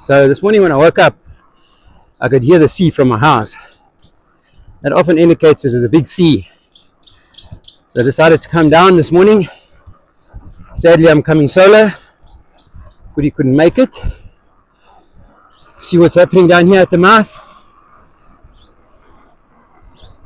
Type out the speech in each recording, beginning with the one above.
So this morning when I woke up, I could hear the sea from my house. That often indicates it was a big sea. So I decided to come down this morning. Sadly, I'm coming solo. Woody couldn't make it. See what's happening down here at the mouth.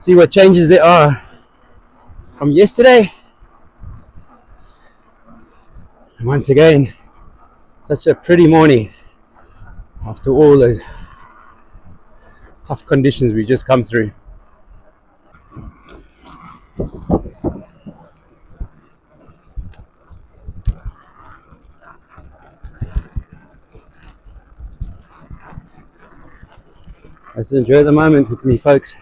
See what changes there are from yesterday. And once again, such a pretty morning after all those tough conditions we just come through. Let's enjoy the moment with me, folks.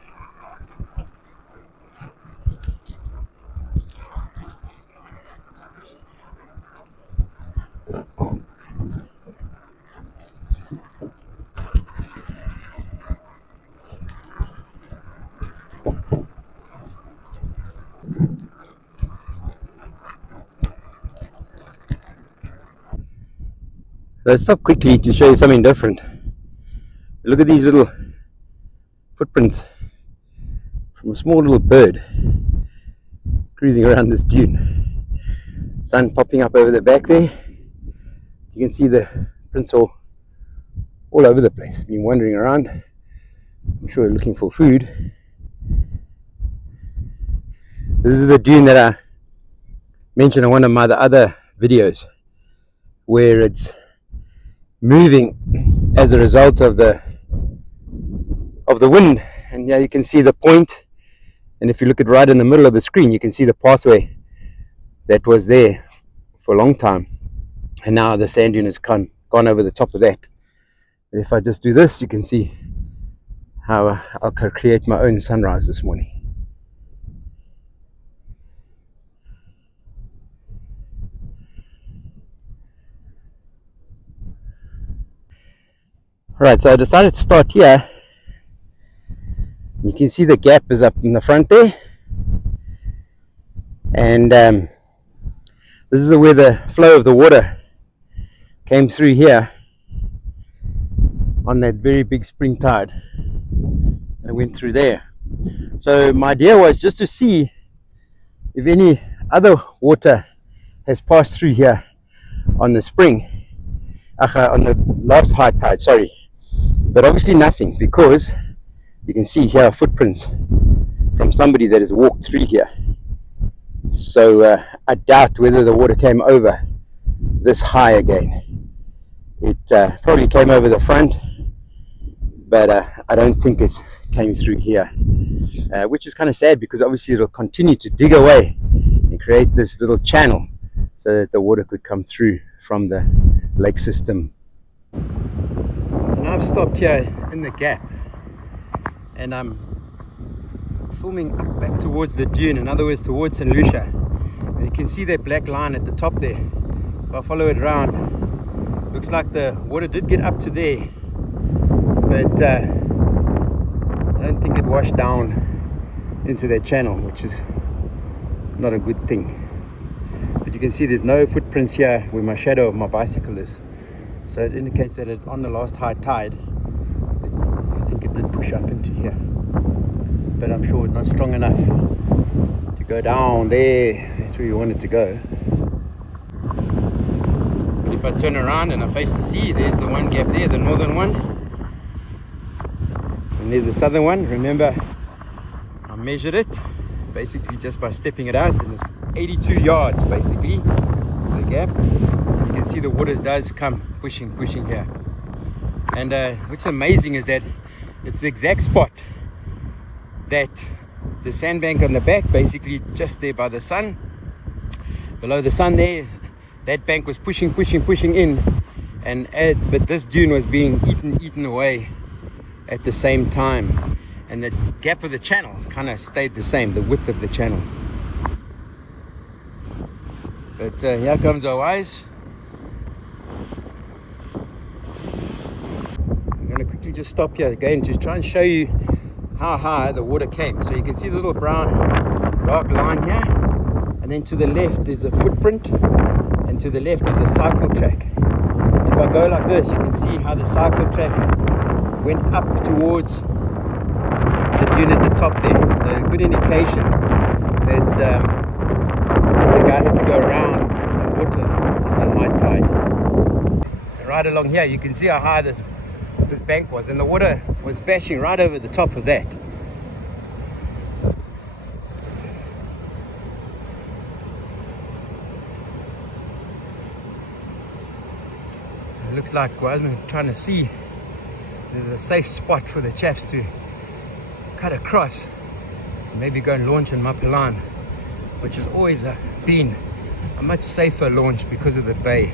Let's stop quickly to show you something different. Look at these little footprints from a small little bird cruising around this dune. Sun popping up over the back there. You can see the prints all over the place. Been wandering around. I'm sure looking for food. This is the dune that I mentioned in one of my other videos, where it's moving as a result of the wind. And yeah, you can see the point, and if you look at right in the middle of the screen, you can see the pathway that was there for a long time, and now the sand dune has gone over the top of that. But if I just do this, you can see how I'll create my own sunrise this morning. Alright, so I decided to start here. You can see the gap is up in the front there, and this is where the flow of the water came through here on that very big spring tide, and it went through there. So my idea was just to see if any other water has passed through here on the spring, on the last high tide, sorry. But obviously nothing, because you can see here footprints from somebody that has walked through here. So I doubt whether the water came over this high again. It probably came over the front, but I don't think it came through here, which is kind of sad, because obviously it'll continue to dig away and create this little channel so that the water could come through from the lake system. So now I've stopped here in the gap, and I'm filming up back towards the dune, in other words towards St. Lucia. And you can see that black line at the top there. If I follow it around, looks like the water did get up to there, but I don't think it washed down into that channel, which is not a good thing. But you can see there's no footprints here where my shadow of my bicycle is. So it indicates that on the last high tide, I think it did push up into here. But I'm sure it's not strong enough to go down there. That's where you want it to go. But if I turn around and I face the sea, there's the one gap there, the northern one. And there's the southern one. Remember, I measured it basically just by stepping it out, and it's 82 yards basically, the gap. You can see the water does come pushing here, and what's amazing is that it's the exact spot that the sandbank on the back, basically just there by the sun, below the sun there, that bank was pushing in, and but this dune was being eaten away at the same time, and the gap of the channel kind of stayed the same, the width of the channel. But here comes our wise. I'm going to quickly just stop here again to try and show you how high the water came. So you can see the little brown dark line here, and then to the left there's a footprint, and to the left is a cycle track. if I go like this, you can see how the cycle track went up towards the dune at the top there. So a good indication that the guy had to go around the water in the high tide. Right along here, you can see how high this bank was, and the water was bashing right over the top of that. It looks like while I'm trying to see, there's a safe spot for the chaps to cut across and maybe go and launch in Mapilan, which has always been a much safer launch because of the bay.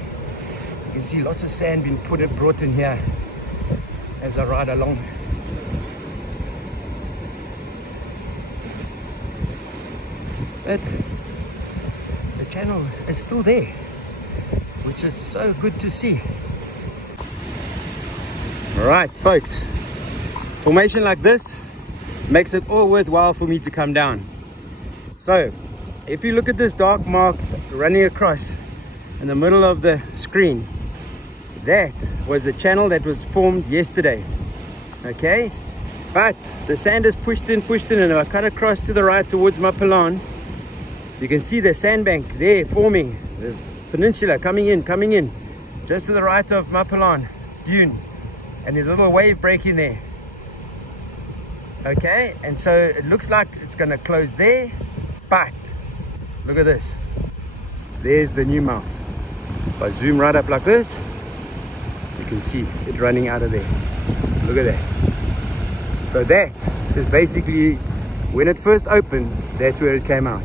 You can see lots of sand being brought in here as I ride along. But the channel is still there, which is so good to see. Alright folks, formation like this makes it all worthwhile for me to come down. So if you look at this dark mark running across in the middle of the screen, that was the channel that was formed yesterday. Okay, but the sand is pushed in, and if I cut across to the right towards Mapilan, you can see the sandbank there forming, the peninsula coming in just to the right of Mapilan dune, and there's a little wave breaking there. Okay, and so it looks like it's going to close there, but look at this, there's the new mouth. If I zoom right up like this, you can see it running out of there. Look at that. So that is basically, when it first opened, that's where it came out.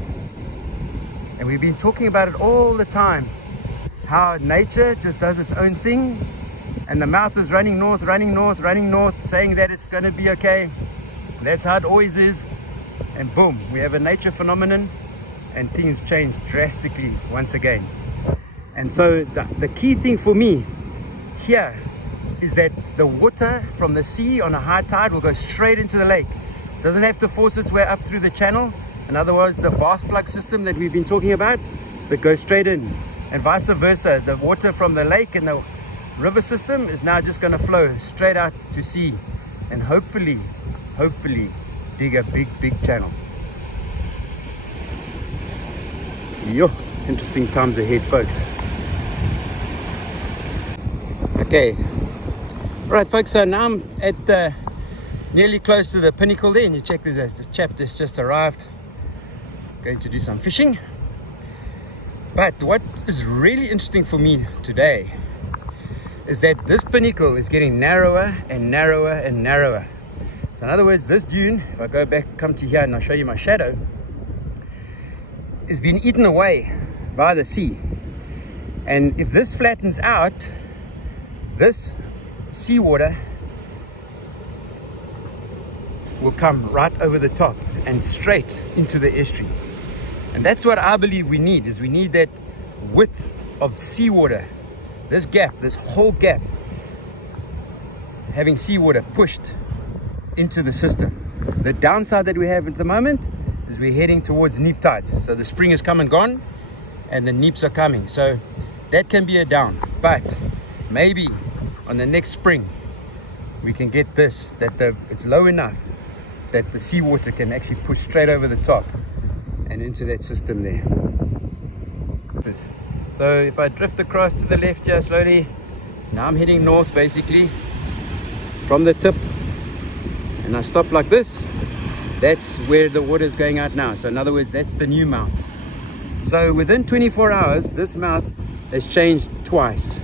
And we've been talking about it all the time, how nature just does its own thing, and the mouth is running north, saying that it's going to be okay. That's how it always is, and boom, we have a nature phenomenon and things change drastically once again. And so the key thing for me here is that the water from the sea on a high tide will go straight into the lake. It doesn't have to force its way up through the channel. In other words, the bath plug system that we've been talking about, that goes straight in, and vice versa. The water from the lake and the river system is now just going to flow straight out to sea, and hopefully dig a big channel. Yo, interesting times ahead, folks. Okay, right folks, so now I'm at nearly close to the pinnacle there, and you check, there's a chap that's just arrived, going to do some fishing. But what is really interesting for me today is that this pinnacle is getting narrower and narrower and narrower. So in other words, this dune, if I go back, come to here and I'll show you my shadow, is being eaten away by the sea. And if this flattens out, this seawater will come right over the top and straight into the estuary. And that's what I believe we need, is we need that width of seawater, this gap, this whole gap, having seawater pushed into the system. The downside that we have at the moment is we're heading towards neap tides. So the spring has come and gone, and the neeps are coming. So that can be a down. But maybe on the next spring, we can get this, that it's low enough that the seawater can actually push straight over the top and into that system there. So if I drift across to the left here slowly, now I'm heading north basically from the tip, and I stop like this, that's where the water is going out now. So in other words, that's the new mouth. So within 24 hours, this mouth has changed twice.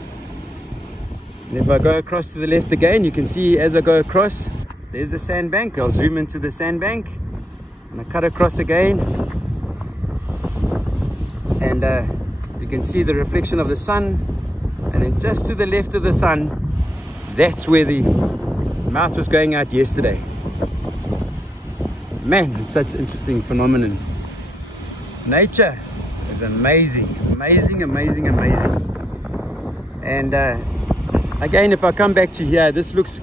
And if I go across to the left again, you can see as I go across, there's the sandbank. I'll zoom into the sandbank, and I cut across again, and you can see the reflection of the sun. And then just to the left of the sun, that's where the mouth was going out yesterday. Man, it's such an interesting phenomenon. Nature is amazing, amazing, amazing, amazing. And again, if I come back to here, this looks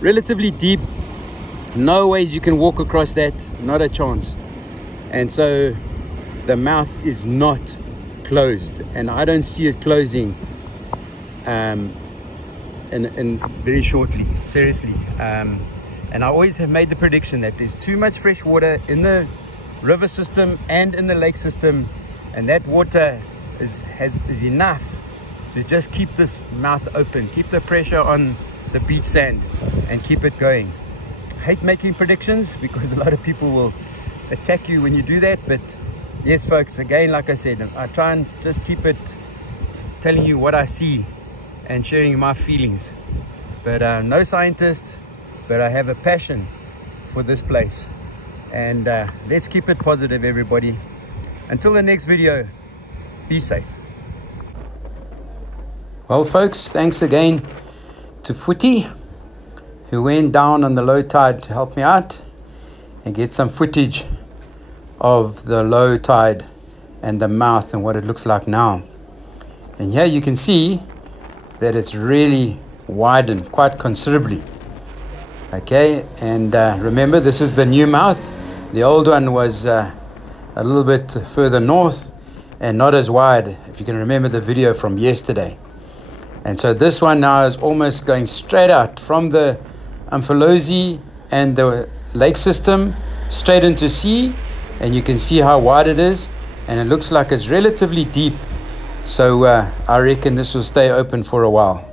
relatively deep. No ways you can walk across that, not a chance. And so the mouth is not closed, and I don't see it closing and very shortly, seriously. And I always have made the prediction that there's too much fresh water in the river system and in the lake system, and that water is enough to just keep this mouth open, keep the pressure on the beach sand, and keep it going. I hate making predictions because a lot of people will attack you when you do that, but yes folks, again, like I said, I try and just keep it telling you what I see and sharing my feelings. But no scientist, but I have a passion for this place, and let's keep it positive, everybody. Until the next video, be safe. Well folks, thanks again to Footy, who went down on the low tide to help me out and get some footage of the low tide and the mouth and what it looks like now. And here you can see that it's really widened quite considerably. Okay, and remember, this is the new mouth. The old one was a little bit further north and not as wide, if you can remember the video from yesterday. And so this one now is almost going straight out from the Umfolozi and the lake system straight into sea, and you can see how wide it is, and it looks like it's relatively deep. So I reckon this will stay open for a while.